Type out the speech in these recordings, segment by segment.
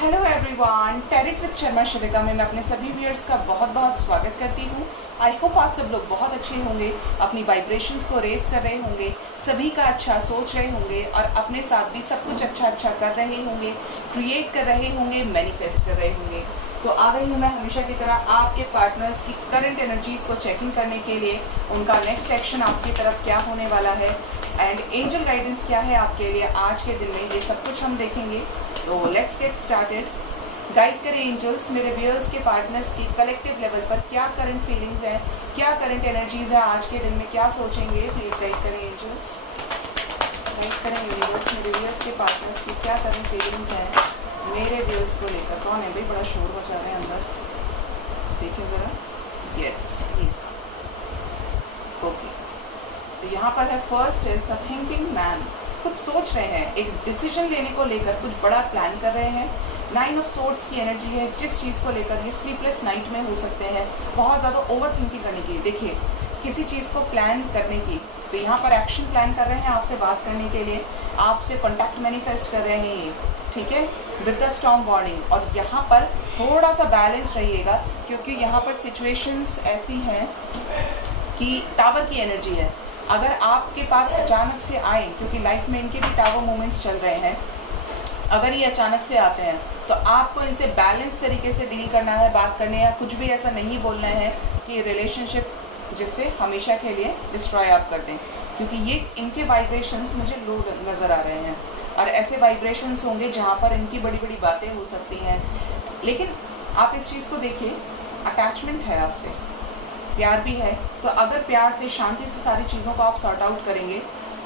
Hello everyone, टेरिट with Sharma शिविका में मैं अपने सभी व्यूअर्स का बहुत बहुत स्वागत करती हूँ। आई होप आप सब लोग बहुत अच्छे होंगे, अपनी वाइब्रेशंस को रेस कर रहे होंगे, सभी का अच्छा सोच रहे होंगे और अपने साथ भी सब कुछ अच्छा कर रहे होंगे, क्रिएट कर रहे होंगे, मैनिफेस्ट कर रहे होंगे। तो आ गई हूँ मैं हमेशा की तरह आपके पार्टनर्स की करंट एनर्जीज को चेकिंग करने के लिए, उनका नेक्स्ट एक्शन आपकी तरफ क्या होने वाला है एंड एंजल गाइडेंस क्या है आपके लिए आज के दिन में, ये सब कुछ हम देखेंगे। तो लेट्स गेट स्टार्टेड। गाइड करें एंजल्स मेरे व्यूअर्स के पार्टनर्स की कलेक्टिव लेवल पर क्या करंट फीलिंग्स है, क्या करंट एनर्जीज है, आज के दिन में क्या सोचेंगे। प्लीज गाइड करें एंजल्स, गाइड करें यूनिवर्स मेरे व्यूअर्स के पार्टनर्स की क्या करंट फीलिंग्स है मेरे व्यूअर्स को लेकर। कौन है भाई, बड़ा शोर मचा रहे हैं अंदर, देखिए जरा। Yes, okay. तो यहाँ पर है first is the thinking man. खुद सोच रहे हैं, एक डिसीजन लेने को लेकर कुछ बड़ा प्लान कर रहे हैं। 9 ऑफ सोर्ड्स की एनर्जी है, जिस चीज को लेकर ये स्लीपलेस नाइट में हो सकते हैं, बहुत ज्यादा ओवर थिंकिंग करने की। देखिए, किसी चीज को प्लान करने की, तो यहाँ पर एक्शन प्लान कर रहे हैं आपसे बात करने के लिए, आपसे कॉन्टैक्ट मैनिफेस्ट कर रहे हैं ये, ठीक है, विद द स्ट्रॉन्ग बॉन्डिंग। और यहाँ पर थोड़ा सा बैलेंस रहिएगा, क्योंकि यहाँ पर सिचुएशंस ऐसी हैं कि टावर की एनर्जी है। अगर आपके पास अचानक से आए, क्योंकि लाइफ में इनके भी टावर मोमेंट्स चल रहे हैं, अगर ये अचानक से आते हैं तो आपको इनसे बैलेंस तरीके से डील करना है, बात करने, या कुछ भी ऐसा नहीं बोलना है कि रिलेशनशिप जिससे हमेशा के लिए डिस्ट्रॉय आप कर दें, क्योंकि ये इनके वाइब्रेशंस मुझे लो नजर आ रहे हैं और ऐसे वाइब्रेशंस होंगे जहां पर इनकी बड़ी बड़ी बातें हो सकती हैं। लेकिन आप इस चीज को देखिए, अटैचमेंट है आपसे, प्यार भी है। तो अगर प्यार से, शांति से सारी चीजों को आप सॉर्ट आउट करेंगे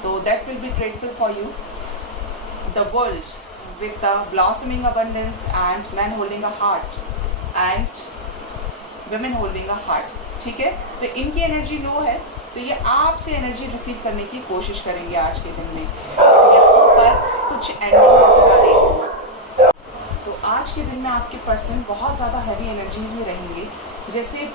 तो that will be grateful for you. The world with the blossoming abundance and man holding a heart and women holding a heart, ठीक है। तो इनकी एनर्जी लो है, तो ये आपसे एनर्जी रिसीव करने की कोशिश करेंगे आज के दिन में। यहाँ पर कुछ एंडिंग नजर आ रही है। तो आज के दिन में आपके पर्सन बहुत ज्यादा हैवी एनर्जीज में रहेंगे, जैसे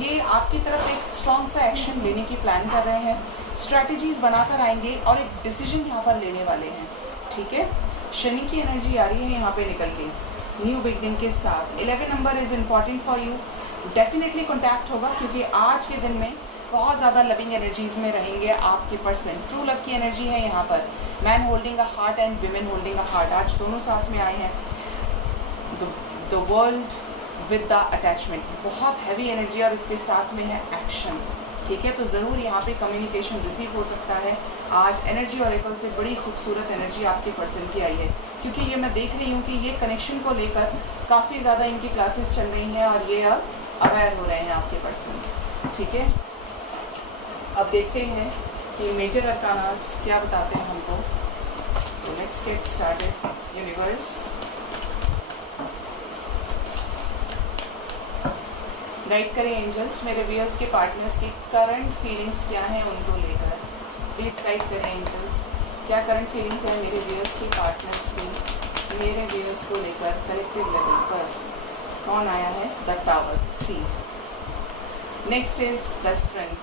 ये आपकी तरफ एक स्ट्रॉन्ग सा एक्शन लेने की प्लान कर रहे हैं, स्ट्रैटेजीज बनाकर आएंगे और एक डिसीजन यहाँ पर लेने वाले हैं, ठीक है। शनि की एनर्जी आ रही है यहाँ पे निकल के, न्यू बिगनिंग के साथ। 11 number is important for you, definitely contact होगा, क्योंकि आज के दिन में बहुत ज्यादा लविंग एनर्जीज में रहेंगे आपके पर्सन। ट्रू लव की एनर्जी है यहाँ पर, man holding a heart and women holding a heart, आज दोनों साथ में आए हैं। The world with the attachment, बहुत हैवी एनर्जी और इसके साथ में है एक्शन, ठीक है। तो जरूर यहाँ पे कम्युनिकेशन रिसीव हो सकता है। आज एनर्जी ऑरेकल से बड़ी खूबसूरत एनर्जी आपके पर्सन की आई है, क्योंकि ये मैं देख रही हूँ कि ये कनेक्शन को लेकर काफी ज्यादा इनकी क्लासेस चल रही हैं और ये अब अवेयर हो रहे हैं आपके पर्सन, ठीक है। अब देखते हैं कि मेजर अरकानास क्या बताते हैं हमको। तो let's get started universe. Guide करें एंजल्स मेरे व्यूअर्स के पार्टनर्स की करंट फीलिंग्स क्या हैं उनको लेकर। प्लीज गाइड करें एंजल्स, क्या करंट फीलिंग्स है मेरे व्यूअर्स के पार्टनर्स की मेरे व्यूअर्स को लेकर कलेक्टिव लेवल पर। कौन आया है, the tower, see. Next is the strength,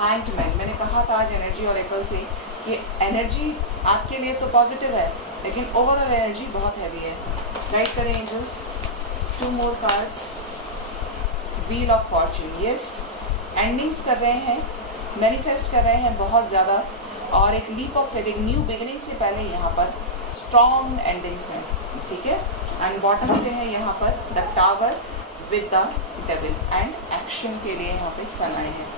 hanged man. मैंने कहा था आज एनर्जी ऑरेकल से कि एनर्जी आपके लिए तो पॉजिटिव है, लेकिन ओवरऑल एनर्जी बहुत हैवी है। गाइड करें angels, 2 more cards. Wheel of fortune, yes, endings कर रहे हैं, मैनिफेस्ट कर रहे हैं बहुत ज्यादा, और एक लीप ऑफ फेथ, एक न्यू बिगिनिंग से पहले यहाँ पर स्ट्रॉन्ग एंडिंग्स हैं, ठीक है। एंड बॉटम से है यहाँ पर the tower with the devil and action के लिए यहाँ पे सन आए हैं।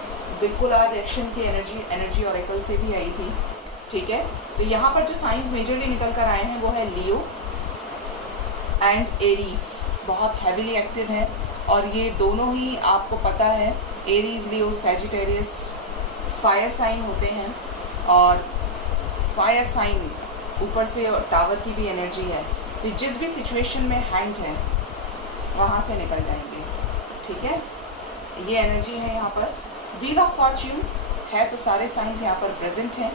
बिल्कुल आज एक्शन की एनर्जी ऑरेकल से भी आई थी, ठीक है। तो यहाँ पर जो साइंस मेजरली निकल कर आए हैं वो है लियो एंड एरीज, बहुत हैविली एक्टिव है। और ये दोनों ही आपको पता है, एरीज, लियो, सैजिटेरियस फायर साइन होते हैं, और फायर साइन ऊपर से टावर की भी एनर्जी है। तो जिस भी सिचुएशन में हैंड है वहां से निकल जाएंगे, ठीक है। ये एनर्जी है यहाँ पर। व्हील ऑफ फॉर्च्यून है, तो सारे साइंस यहाँ पर प्रेजेंट हैं।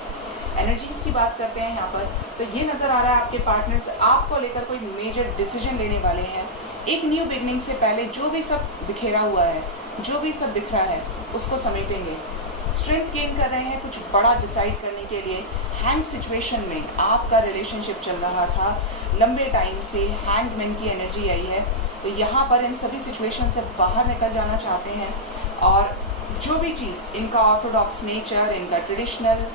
एनर्जीज की बात करते हैं यहाँ पर, तो ये नजर आ रहा है आपके पार्टनर्स आपको लेकर कोई मेजर डिसीजन लेने वाले हैं। एक न्यू बिगनिंग से पहले जो भी सब बिखेरा हुआ है, जो भी सब बिखरा है, उसको समेटेंगे। स्ट्रेंथ गेन कर रहे हैं कुछ बड़ा डिसाइड करने के लिए। हैंड सिचुएशन में आपका रिलेशनशिप चल रहा था, लंबे टाइम से हैंगमैन की एनर्जी आई है। तो यहाँ पर इन सभी सिचुएशन से बाहर निकल जाना चाहते हैं और जो भी चीज़ इनका ऑर्थोडॉक्स नेचर, इनका ट्रेडिशनल,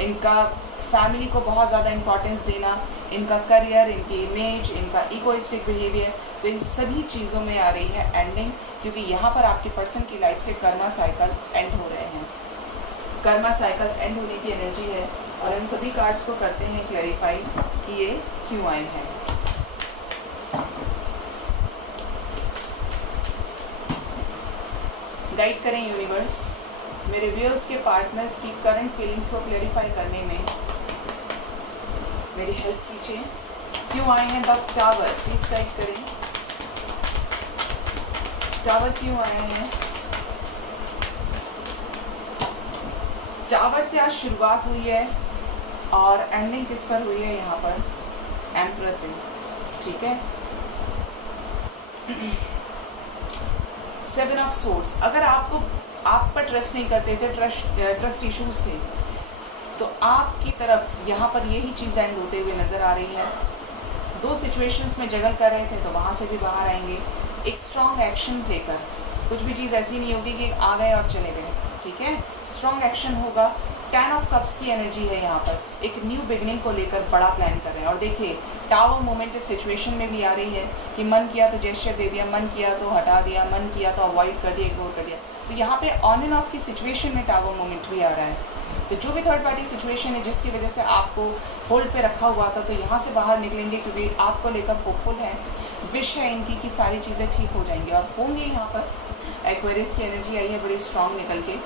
इनका फैमिली को बहुत ज़्यादा इंपॉर्टेंस देना, इनका करियर, इनकी इमेज, इनका इगोइस्टिक बिहेवियर, तो इन सभी चीज़ों में आ रही है एंडिंग, क्योंकि यहाँ पर आपके पर्सन की लाइफ से कर्मा साइकिल एंड हो रहे हैं। कर्मा साइकिल एंड होने की एनर्जी है और इन सभी कार्ड्स को करते हैं क्लैरिफाई कि ये क्यों आए हैं। गाइड करें यूनिवर्स, मेरे व्यूअर्स के पार्टनर्स की करंट फीलिंग्स को क्लैरिफाई करने में मेरी हेल्प कीजिए। क्यों आए हैं द टावर, प्लीज गाइड करें। टावर क्यों आए हैं? टावर से आज शुरुआत हुई है और एंडिंग किस पर हुई है? यहाँ पर एम्परर पे, ठीक है। 7 ऑफ सोर्ड्स, अगर आप पर ट्रस्ट नहीं करते थे, ट्रस्ट इश्यूज थे, तो आपकी तरफ यहाँ पर यही चीज एंड होते हुए नजर आ रही है। 2 सिचुएशंस में जगल कर रहे थे तो वहां से भी बाहर आएंगे एक स्ट्रॉन्ग एक्शन लेकर। कुछ भी चीज ऐसी नहीं होगी कि आ गए और चले गए, ठीक है। स्ट्रॉन्ग एक्शन होगा। 10 ऑफ कप्स की एनर्जी है यहाँ पर, एक न्यू बिगिनिंग को लेकर बड़ा प्लान कर रहे हैं। और देखिए टावर मोमेंट इस सिचुएशन में भी आ रही है कि मन किया तो जेस्चर दे दिया, मन किया तो हटा दिया, मन किया तो अवॉइड कर दिया, इग्नोर कर दिया। तो यहाँ पे ऑन एंड ऑफ की सिचुएशन में टावर मोमेंट भी आ रहा है। तो जो भी थर्ड पार्टी सिचुएशन है जिसकी वजह से आपको होल्ड पे रखा हुआ था, तो यहाँ से बाहर निकलेंगे क्योंकि आपको लेकर होपफुल है। विश है इनकी कि सारी चीजें ठीक हो जाएंगी और होंगी। यहाँ पर एक्वेरियस की एनर्जी आई है बड़ी स्ट्रांग निकल के,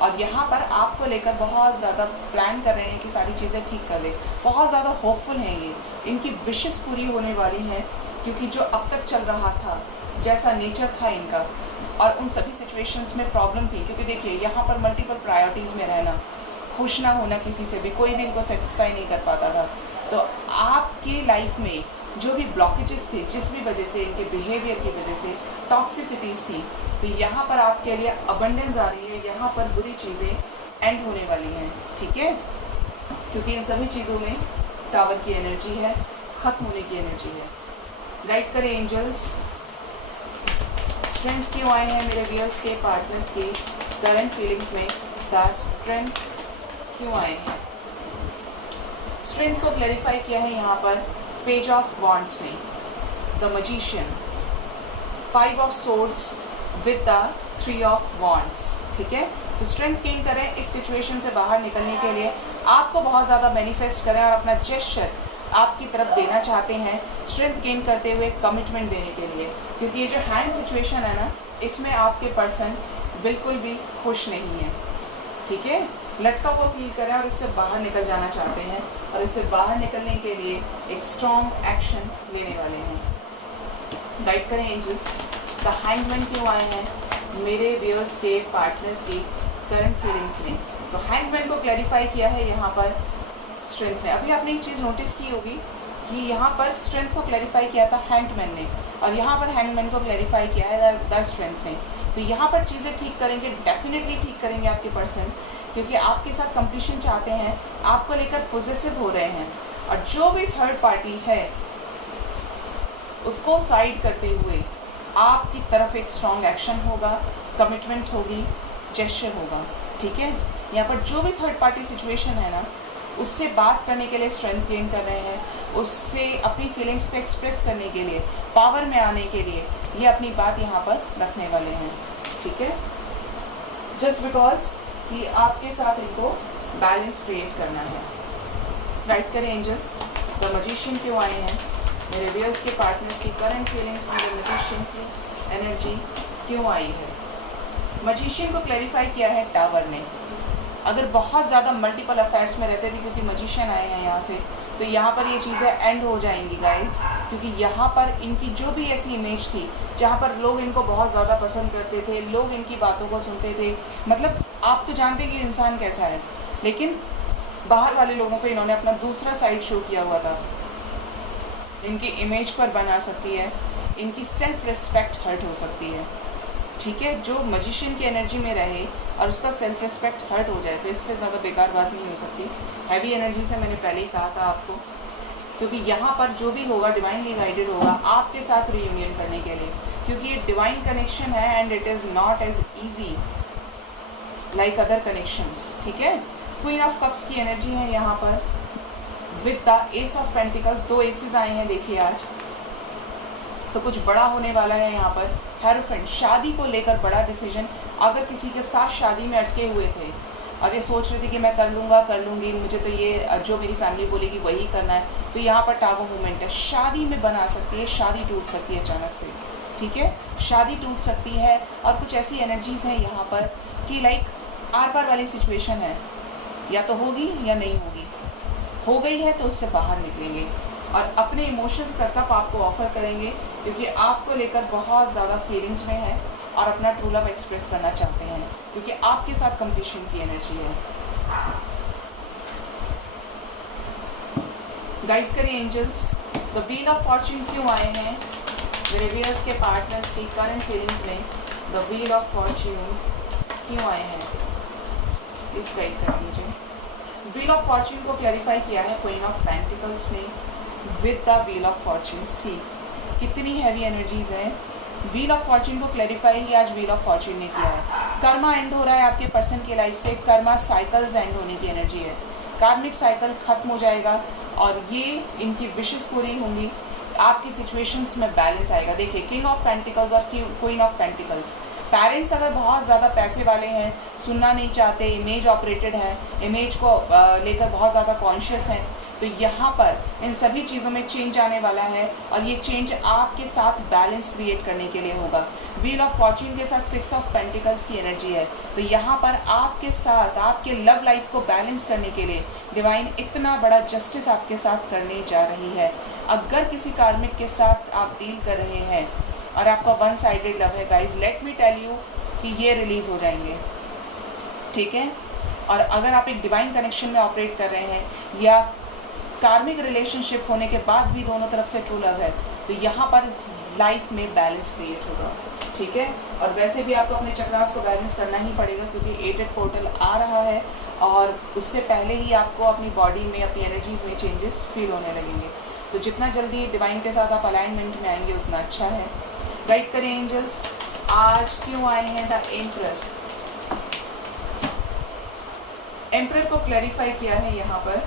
और यहाँ पर आपको लेकर बहुत ज्यादा प्लान कर रहे हैं कि सारी चीजें ठीक कर ले। बहुत ज्यादा होपफुल हैं ये, इनकी विशेस पूरी होने वाली हैं, क्योंकि जो अब तक चल रहा था, जैसा नेचर था इनका, और उन सभी सिचुएशंस में प्रॉब्लम थी। क्योंकि देखिए यहाँ पर मल्टीपल प्रायोरिटीज में रहना, खुश ना होना किसी से भी, कोई भी इनको सेटिस्फाई नहीं कर पाता था। तो आपकी लाइफ में जो भी ब्लॉकेजेस थे, जिस भी वजह से, इनके बिहेवियर की वजह से टॉक्सिसिटीज थी, तो यहाँ पर आपके लिए अबंडेंस आ रही है। यहाँ पर बुरी चीजें एंड होने वाली हैं, ठीक है, क्योंकि इन सभी चीजों में टावर की एनर्जी है, खत्म होने की एनर्जी है। गाइड करें एंजल्स, स्ट्रेंथ क्यों आए हैं मेरे व्यूअर्स के पार्टनर्स के करंट फीलिंग्स में? द स्ट्रेंथ क्यों आए हैं? स्ट्रेंथ को क्लैरिफाई किया है यहाँ पर पेज ऑफ वॉन्ड्स ने, the magician, 5 of swords with the 3 of wands, ठीक है। तो स्ट्रेंथ गेन करें इस सिचुएशन से बाहर निकलने के लिए, आपको बहुत ज्यादा मैनिफेस्ट करें और अपना जेस्चर आपकी तरफ देना चाहते हैं स्ट्रेंथ गेन करते हुए, कमिटमेंट देने के लिए। क्योंकि ये जो हैंड सिचुएशन है ना, इसमें आपके पर्सन बिल्कुल भी खुश नहीं है, ठीक है। लटका को फील करें और इससे बाहर निकल जाना चाहते हैं, और इससे बाहर निकलने के लिए एक स्ट्रॉन्ग एक्शन लेने वाले हैं। गाइड करें एंजल्स, द हैंगमैन क्यों आए हैं मेरे व्यूअर्स के पार्टनर्स की करंट फीलिंग्स में? तो हैंगमैन को क्लैरिफाई किया है यहाँ पर स्ट्रेंथ ने। अभी आपने एक चीज नोटिस की होगी कि यहाँ पर स्ट्रेंथ को क्लैरिफाई किया था हैंगमैन ने, और यहाँ पर हैंगमैन को क्लैरिफाई किया है द स्ट्रेंथ ने। तो यहाँ पर चीजें ठीक करेंगे, डेफिनेटली ठीक करेंगे आपके पर्सन, क्योंकि आपके साथ कंप्लीशन चाहते हैं, आपको लेकर पॉजिटिव हो रहे हैं। और जो भी थर्ड पार्टी है उसको साइड करते हुए आपकी तरफ एक स्ट्रॉन्ग एक्शन होगा, कमिटमेंट होगी, जेस्चर होगा, ठीक है। यहाँ पर जो भी थर्ड पार्टी सिचुएशन है ना, उससे बात करने के लिए स्ट्रेंथ गेन कर रहे हैं, उससे अपनी फीलिंग्स को एक्सप्रेस करने के लिए, पावर में आने के लिए ये अपनी बात यहाँ पर रखने वाले हैं, ठीक है। जस्ट बिकॉज कि आपके साथ इनको बैलेंस क्रिएट करना है। राइट करें एंजल्स, द मजिशियन क्यों आए हैं मेरे व्यूअर्स के पार्टनर्स की करंट फीलिंग्स में? द मजिशियन की एनर्जी क्यों आई है? मजिशियन को क्लैरिफाई किया है टावर ने। अगर बहुत ज्यादा मल्टीपल अफेयर्स में रहते थे, क्योंकि मजिशियन आए हैं यहाँ से, तो यहाँ पर ये चीजें एंड हो जाएंगी गाइस, क्योंकि यहाँ पर इनकी जो भी ऐसी इमेज थी जहाँ पर लोग इनको बहुत ज्यादा पसंद करते थे, लोग इनकी बातों को सुनते थे, मतलब आप तो जानते कि इंसान कैसा है, लेकिन बाहर वाले लोगों को इन्होंने अपना दूसरा साइड शो किया हुआ था। इनकी इमेज पर बना सकती है, इनकी सेल्फ रिस्पेक्ट हर्ट हो सकती है, ठीक है। जो मजिशियन की एनर्जी में रहे और उसका सेल्फ रिस्पेक्ट हर्ट हो जाए, तो इससे ज्यादा बेकार बात नहीं हो सकती। हैवी एनर्जी से मैंने पहले ही कहा था आपको क्योंकि यहाँ पर जो भी होगा डिवाइनली गाइडेड होगा आपके साथ रीयूनियन करने के लिए, क्योंकि ये डिवाइन कनेक्शन है and it is not as easy like other connections, ठीक है। क्वीन ऑफ कप्स की एनर्जी है यहाँ पर with the ace of pentacles, 2 aces आए हैं देखिए आज, तो कुछ बड़ा होने वाला है यहाँ पर। हेरोफेंट, शादी को लेकर बड़ा डिसीजन। अगर किसी के साथ शादी में अटके हुए थे और ये सोच रहे थे कि मैं कर लूंगा कर लूंगी, मुझे तो ये जो मेरी फैमिली बोलेगी वही करना है, तो यहाँ पर टावर मूवमेंट है। शादी में बना सकती है, शादी टूट सकती है अचानक से, ठीक है, शादी टूट सकती है। और कुछ ऐसी एनर्जीज हैं यहाँ पर कि लाइक आर पार वाली सिचुएशन है, या तो होगी या नहीं होगी, हो गई है तो उससे बाहर निकलेंगे और अपने इमोशंस का कप आपको ऑफर करेंगे, क्योंकि आपको लेकर बहुत ज़्यादा फीलिंग्स में है और अपना ट्रू लव एक्सप्रेस करना चाहते हैं, क्योंकि आपके साथ कंपटीशन की एनर्जी है। गाइड करें angels, the wheel of fortune क्यों आए हैं मेरे व्यूअर्स के पार्टनर्स की करंट फीलिंग्स में, द व्हील ऑफ फॉर्च्यून क्यों आए हैं, प्लीज गाइड करें मुझे। व्हील ऑफ फॉर्च्यून को क्लैरिफाई किया है क्वीन ऑफ पेंटिकल्स ने with the wheel of fortune. See कितनी हैवी एनर्जीज है। व्हील ऑफ फॉर्च्यून को क्लैरिफाई ही आज व्हील ऑफ फॉर्च्यून ने किया है। कर्मा एंड हो रहा है आपके पर्सन की लाइफ से, कर्मा साइकिल्स एंड होने की एनर्जी है। कार्मिक साइकिल खत्म हो जाएगा और ये इनकी विशेष पूरी होंगी, आपकी सिचुएशंस में बैलेंस आएगा। देखिए किंग ऑफ पेंटिकल्स और क्वीन ऑफ पेंटिकल्स, पेरेंट्स अगर बहुत ज़्यादा पैसे वाले हैं, सुनना नहीं चाहते, इमेज ऑपरेटेड है, इमेज को लेकर बहुत ज़्यादा कॉन्शियस हैं, तो यहाँ पर इन सभी चीज़ों में चेंज आने वाला है और ये चेंज आपके साथ बैलेंस क्रिएट करने के लिए होगा। व्हील ऑफ फॉर्च्यून के साथ 6 ऑफ पेंटिकल्स की एनर्जी है, तो यहाँ पर आपके साथ आपके लव लाइफ को बैलेंस करने के लिए डिवाइन इतना बड़ा जस्टिस आपके साथ करने जा रही है। अगर किसी कार्मिक के साथ आप डील कर रहे हैं और आपका वन साइडेड लव है guys, let me tell you कि ये रिलीज हो जाएंगे, ठीक है। और अगर आप एक डिवाइन कनेक्शन में ऑपरेट कर रहे हैं या कार्मिक रिलेशनशिप होने के बाद भी दोनों तरफ से ट्रू लव है, तो यहाँ पर लाइफ में बैलेंस क्रिएट होगा, ठीक है। और वैसे भी आपको अपने चक्रास को बैलेंस करना ही पड़ेगा, क्योंकि 8 पोर्टल आ रहा है और उससे पहले ही आपको अपनी बॉडी में अपनी एनर्जीज में चेंजेस फील होने लगेंगे। तो जितना जल्दी डिवाइन के साथ आप अलाइनमेंट में आएंगे उतना अच्छा है। गाइड करें एंजल्स, आज क्यों आए हैं द एम्परर। एम्परर को क्लैरिफाई किया है यहाँ पर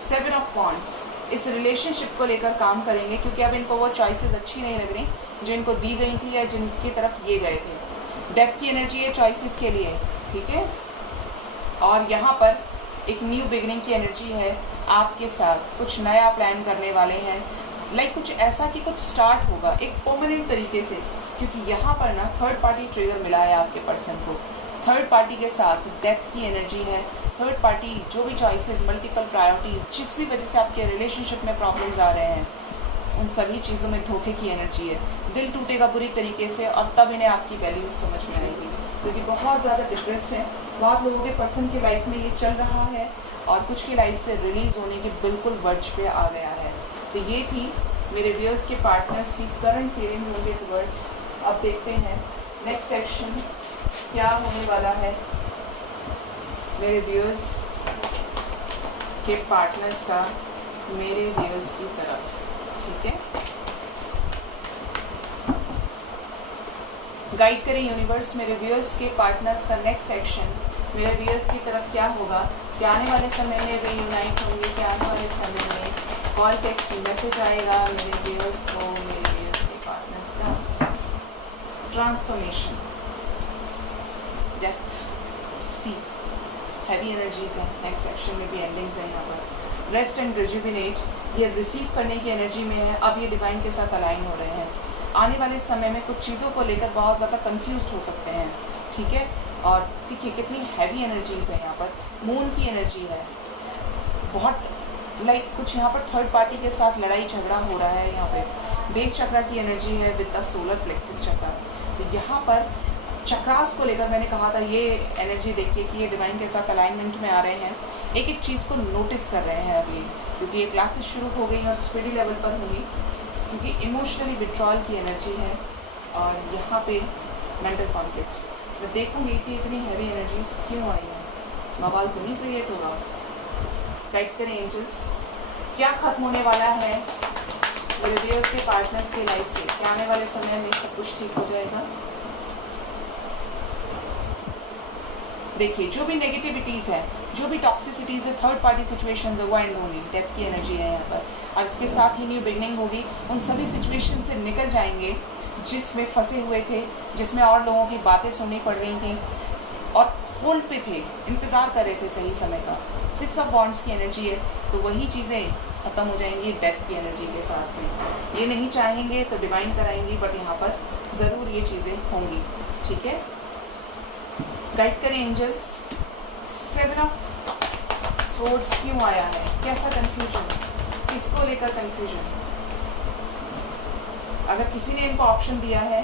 7 ऑफ वॉन्ड्स। इस रिलेशनशिप को लेकर काम करेंगे, क्योंकि अब इनको वो चॉइसेस अच्छी नहीं लग रही जो इनको दी गई थी या जिनकी तरफ ये गए थे। डेथ की एनर्जी है चॉइसेस के लिए, ठीक है। और यहाँ पर एक न्यू बिगिनिंग की एनर्जी है आपके साथ, कुछ नया प्लान करने वाले हैं, लाइक कुछ ऐसा कि कुछ स्टार्ट होगा एक परमानेंट तरीके से, क्योंकि यहाँ पर ना थर्ड पार्टी ट्रिगर मिला है आपके पर्सन को। थर्ड पार्टी के साथ डेथ की एनर्जी है। थर्ड पार्टी जो भी चॉइसेस, मल्टीपल प्रायोरिटीज, जिस भी वजह से आपके रिलेशनशिप में प्रॉब्लम्स आ रहे हैं, उन सभी चीज़ों में धोखे की एनर्जी है। दिल टूटेगा बुरी तरीके से और तब इन्हें आपकी वैल्यू समझ में आएगी, क्योंकि बहुत ज़्यादा डिप्रेस्ड है। बहुत लोगों के पर्सन की लाइफ में ये चल रहा है और कुछ की लाइफ से रिलीज होने के बिल्कुल वर्ज पे आ गया है। तो ये थी मेरे व्यूअर्स के पार्टनर्स की करंट फीलिंग्स उनके टुवर्ड्स। अब देखते हैं नेक्स्ट सेक्शन क्या होने वाला है मेरे व्यूअर्स के पार्टनर्स का मेरे व्यूअर्स की तरफ, ठीक है। गाइड करें यूनिवर्स, मेरे व्यूअर्स के पार्टनर्स का नेक्स्ट सेक्शन मेरे व्यूअर्स की तरफ क्या होगा, क्या आने वाले समय में रीयूनाइट होंगे, क्या आने वाले समय में कॉल टेक्स्ट मैसेज आएगा मेरे व्यूअर्स को, मेरे व्यूअर्स के पार्टनर्स का। ट्रांसफॉर्मेशन, डेथ, सी, हैवी एनर्जीज है। नेक्स्ट सेक्शन में भी एंडिंग्स है यहाँ पर। रेस्ट एंड रिजुविनेट, ये रिसीव करने की एनर्जी में है। अब ये डिवाइन के साथ अलाइन हो रहे हैं। आने वाले समय में कुछ चीज़ों को लेकर बहुत ज़्यादा कंफ्यूज हो सकते हैं, ठीक है। और देखिए कितनी हैवी एनर्जीज है यहाँ पर। मून की एनर्जी है, बहुत लाइक कुछ यहाँ पर थर्ड पार्टी के साथ लड़ाई झगड़ा हो रहा है। यहाँ पे बेस चक्रा की एनर्जी है विद द सोलर प्लेक्सिस चक्रा। तो यहाँ पर चक्रास को लेकर मैंने कहा था, ये एनर्जी देखिए कि ये डिवाइन के साथ अलाइनमेंट में आ रहे हैं, एक एक चीज़ को नोटिस कर रहे हैं अभी, क्योंकि ये क्लासेस शुरू हो गई और स्टडी लेवल पर होंगी, क्योंकि इमोशनली विड्रॉल की एनर्जी है और यहाँ पे मेंटल कॉन्फ्लिक्ट। मैं देखूंगी कि इतनी हैवी एनर्जीज क्यों आई है, बवाल तो नहीं क्रिएट होगा। गाइड करें एंजल्स, क्या खत्म होने वाला है मेरे व्यूअर्स के पार्टनर्स के लाइफ से? क्या आने वाले समय में सब कुछ ठीक हो जाएगा? देखिए, जो भी नेगेटिविटीज है, जो भी टॉक्सिसिटीज है, थर्ड पार्टी सिचुएशंस है, वो एंड होंगी। डेथ की एनर्जी है यहाँ पर, और इसके साथ ही न्यू बिगनिंग होगी। उन सभी सिचुएशन से निकल जाएंगे जिसमें फंसे हुए थे, जिसमें और लोगों की बातें सुननी पड़ रही थी और होल्ड पे थे, इंतजार कर रहे थे सही समय का। 6 ऑफ वॉन्ड्स की एनर्जी है, तो वही चीजें खत्म हो जाएंगी डेथ की एनर्जी के साथ में। ये नहीं चाहेंगे तो डिवाइन कराएंगी, बट यहाँ पर जरूर ये चीजें होंगी। ठीक है, गाइड करें एंजल्स। 7 ऑफ सोर्ड्स क्यों आया है? कैसा कंफ्यूजन, किसको लेकर कंफ्यूजन? अगर किसी ने इनको ऑप्शन दिया है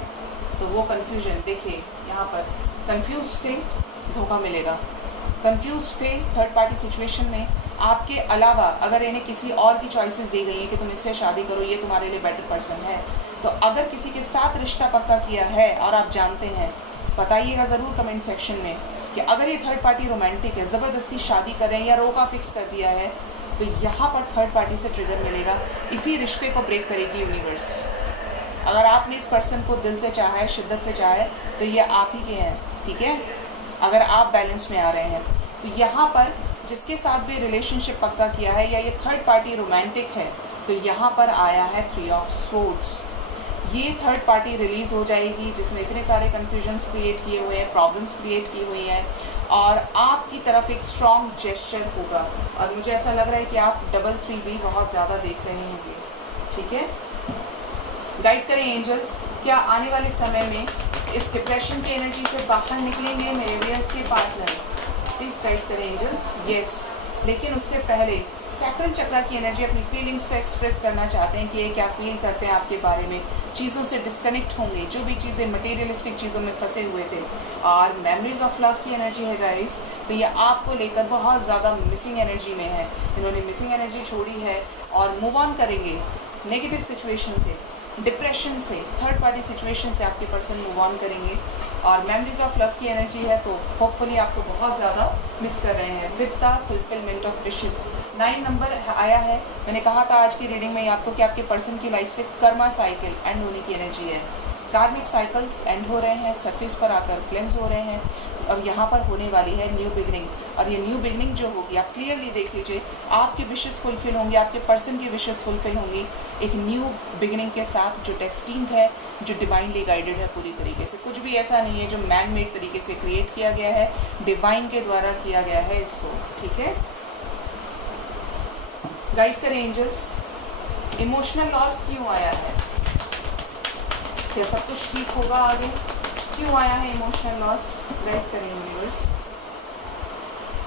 तो वो कंफ्यूजन, देखिए यहाँ पर कंफ्यूज थे, धोखा मिलेगा। कंफ्यूज थे थर्ड पार्टी सिचुएशन में, आपके अलावा अगर इन्हें किसी और की चॉइसेस दी गई है कि तुम इससे शादी करो, ये तुम्हारे लिए बेटर पर्सन है, तो अगर किसी के साथ रिश्ता पक्का किया है और आप जानते हैं, बताइएगा जरूर कमेंट सेक्शन में कि अगर ये थर्ड पार्टी रोमांटिक है, जबरदस्ती शादी कर रहे हैं या रोका फिक्स कर दिया है, तो यहाँ पर थर्ड पार्टी से ट्रिगर मिलेगा। इसी रिश्ते को ब्रेक करेगी यूनिवर्स। अगर आपने इस पर्सन को दिल से चाहा है, शिद्दत से चाहा है, तो ये आप ही के हैं। ठीक है, अगर आप बैलेंस में आ रहे हैं तो यहाँ पर जिसके साथ भी रिलेशनशिप पक्का किया है या ये थर्ड पार्टी रोमांटिक है, तो यहाँ पर आया है 3 ऑफ सोर्ड्स। ये थर्ड पार्टी रिलीज हो जाएगी जिसने इतने सारे कंफ्यूजन्स क्रिएट किए हुए हैं, प्रॉब्लम्स क्रिएट की हुई हैं, और आपकी तरफ एक स्ट्रॉन्ग जेस्चर होगा। और मुझे ऐसा लग रहा है कि आप 3 भी बहुत ज्यादा देख रहे होंगे। ठीक है, गाइड करें एंजल्स। क्या आने वाले समय में इस डिप्रेशन की एनर्जी से बाहर निकलेंगे मेरे व्यूअर्स के पार्टनर्स? प्लीज गाइड करें एंजल्स। यस, लेकिन उससे पहले सैक्रल चक्र की एनर्जी अपनी फीलिंग्स को एक्सप्रेस करना चाहते हैं कि ये क्या फील करते हैं आपके बारे में। चीज़ों से डिस्कनेक्ट होंगे, जो भी चीज़ें मटेरियलिस्टिक चीज़ों में फंसे हुए थे। और मेमोरीज ऑफ लव की एनर्जी है गाइस, तो ये आपको लेकर बहुत ज़्यादा मिसिंग एनर्जी में है। इन्होंने मिसिंग एनर्जी छोड़ी है और मूव ऑन करेंगे नेगेटिव सिचुएशन से, डिप्रेशन से, थर्ड पार्टी सिचुएशन से आपके पर्सन मूव ऑन करेंगे। और मेमोरीज ऑफ लव की एनर्जी है, तो होपफुली आपको बहुत ज़्यादा मिस कर रहे हैं with the fulfilment of wishes. 9 number आया है। मैंने कहा था आज की रीडिंग में आपको कि आपके पर्सन की लाइफ से कर्मा साइकिल एंड होने की एनर्जी है। कार्मिक साइकिल्स एंड हो रहे हैं, सरफेस पर आकर क्लेंस हो रहे हैं, और यहाँ पर होने वाली है न्यू बिगनिंग। और ये न्यू बिगनिंग जो होगी, आप क्लियरली देख लीजिए, आपकी विशेस फुलफिल होंगी, आपके पर्सन की विशेस फुलफिल होंगी एक न्यू बिगनिंग के साथ, जो डेस्टिन्ड है, जो डिवाइनली गाइडेड है पूरी तरीके से। कुछ भी ऐसा नहीं है जो मैन मेड तरीके से क्रिएट किया गया है, डिवाइन के द्वारा किया गया है इसको। ठीक है, गाइड करें एंजल्स। इमोशनल लॉस क्यों आया है? क्या सब कुछ ठीक होगा आगे? क्यों आया है इमोशनल लॉस? गाइड करें यूनिवर्स।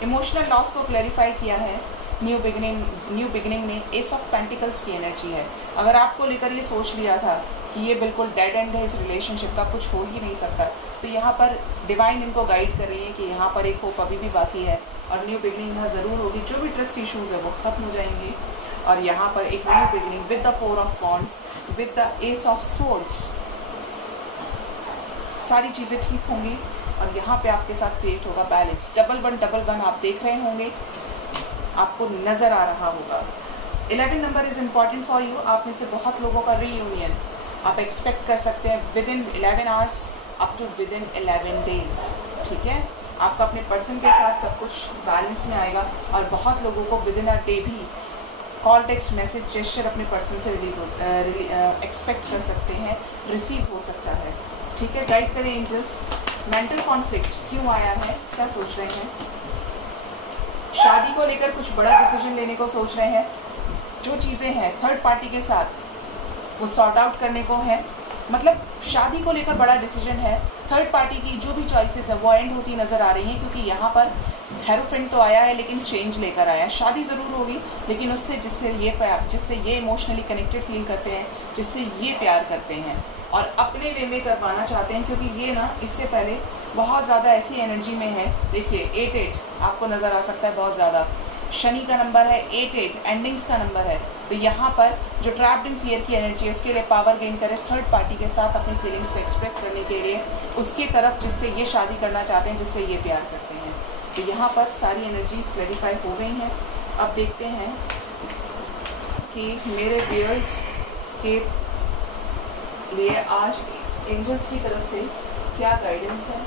इमोशनल लॉस को क्लैरिफाई किया है न्यू बिगिनिंग में। एस ऑफ पेंटिकल्स की एनर्जी है। अगर आपको लेकर ये सोच लिया था कि ये बिल्कुल डेड एंड है, इस रिलेशनशिप का कुछ हो ही नहीं सकता, तो यहाँ पर डिवाइन इनको गाइड कर रही है कि यहाँ पर एक होप अभी भी बाकी है और न्यू बिगिनिंग यहाँ जरूर होगी। जो भी ट्रस्ट इश्यूज है वो खत्म हो जाएंगे और यहाँ पर एक new beginning with the 4 of wands, with the ace of swords, सारी चीजें ठीक होंगी और यहाँ पे आपके साथ क्रिएट होगा बैलेंस। डबल वन आप देख रहे होंगे, आपको नजर आ रहा होगा। 11 number is important for you. आप में से बहुत लोगों का रीयूनियन आप एक्सपेक्ट कर सकते हैं within 11 hours up to within 11 days. ठीक है, आपका अपने पर्सन के साथ सब कुछ बैलेंस में आएगा और बहुत लोगों को विद इन अ डे भी कॉल, टेक्स्ट, मैसेज, जेस्चर अपने पर्सन से एक्सपेक्ट कर सकते हैं, रिसीव हो सकता है। ठीक है, गाइड करें एंजल्स। मेंटल कॉन्फ्लिक्ट क्यों आया है? क्या सोच रहे हैं? शादी को लेकर कुछ बड़ा डिसीजन लेने को सोच रहे हैं। जो चीजें हैं थर्ड पार्टी के साथ वो सॉर्ट आउट करने को है, मतलब शादी को लेकर बड़ा डिसीजन है। थर्ड पार्टी की जो भी चॉइसेस है वो एंड होती नजर आ रही हैं, क्योंकि यहाँ पर हेरोफेंट तो आया है लेकिन चेंज लेकर आया है। शादी जरूर होगी लेकिन उससे जिससे ये इमोशनली कनेक्टेड फील करते हैं, जिससे ये प्यार करते हैं और अपने वे में करवाना चाहते हैं, क्योंकि ये ना इससे पहले बहुत ज्यादा ऐसी एनर्जी में है। देखिए 8 आपको नजर आ सकता है, बहुत ज्यादा शनि का नंबर है, 8 एंडिंग्स का नंबर है। तो यहाँ पर जो ट्रैप्ड इन फियर की एनर्जी है उसके लिए पावर गेन करे थर्ड पार्टी के साथ अपनी फीलिंग्स को एक्सप्रेस करने के लिए उसकी तरफ, जिससे ये शादी करना चाहते हैं, जिससे ये प्यार करते हैं। तो यहाँ पर सारी एनर्जीज क्लैरिफाई हो गई हैं। अब देखते हैं कि मेरे व्यूअर्स के लिए आज एंजल्स की तरफ से क्या गाइडेंस है,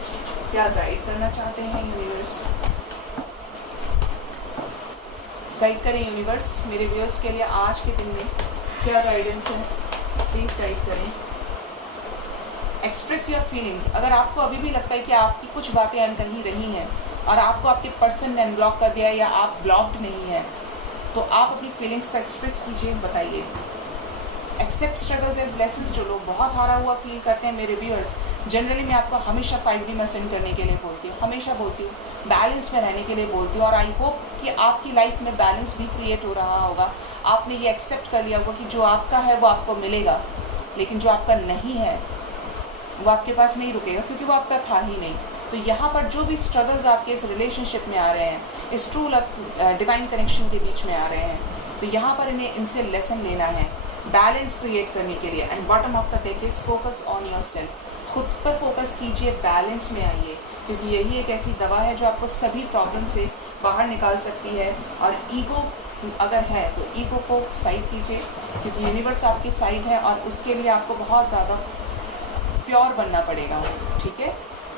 क्या गाइड करना चाहते हैं यूनिवर्स। गाइड करें यूनिवर्स, मेरे व्यूअर्स के लिए आज के दिन में क्या गाइडेंस है, प्लीज गाइड करें। Express your feelings. अगर आपको अभी भी लगता है कि आपकी कुछ बातें अनकही रही हैं और आपको आपके पर्सन ने अनब्लॉक कर दिया या आप ब्लॉक्ड नहीं है, तो आप अपनी फीलिंग्स को एक्सप्रेस कीजिए, बताइए। Accept struggles as lessons. जो लोग बहुत हारा हुआ फील करते हैं मेरे व्यूअर्स, जनरली मैं आपको हमेशा 5D में सेंड करने के लिए बोलती हूँ, हमेशा बोलती हूँ, बैलेंस में रहने के लिए बोलती हूँ। और आई होप कि आपकी लाइफ में बैलेंस भी क्रिएट हो रहा होगा। आपने ये एक्सेप्ट कर लिया होगा कि जो आपका है वो आपको मिलेगा, लेकिन जो आपका नहीं है वो आपके पास नहीं रुकेगा, क्योंकि वो आपका था ही नहीं। तो यहाँ पर जो भी स्ट्रगल्स आपके इस रिलेशनशिप में आ रहे हैं, इस ट्रू लव डिवाइन कनेक्शन के बीच में आ रहे हैं, तो यहाँ पर इनसे लेसन लेना है बैलेंस क्रिएट करने के लिए। And bottom of the deck is focus on your self. खुद पर फोकस कीजिए, बैलेंस में आइए, क्योंकि यही एक ऐसी दवा है जो आपको सभी प्रॉब्लम से बाहर निकाल सकती है। और ईगो अगर है तो ईगो को साइड कीजिए, क्योंकि यूनिवर्स आपकी साइड है और उसके लिए आपको बहुत ज़्यादा प्योर बनना पड़ेगा। ठीक है,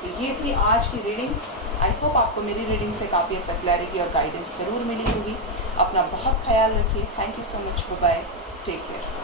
तो ये थी आज की रीडिंग। आई होप आपको मेरी रीडिंग से काफ़ी हद तक क्लैरिटी और गाइडेंस ज़रूर मिली होगी। अपना बहुत ख्याल रखिए। Thank you so much. Bye, take care.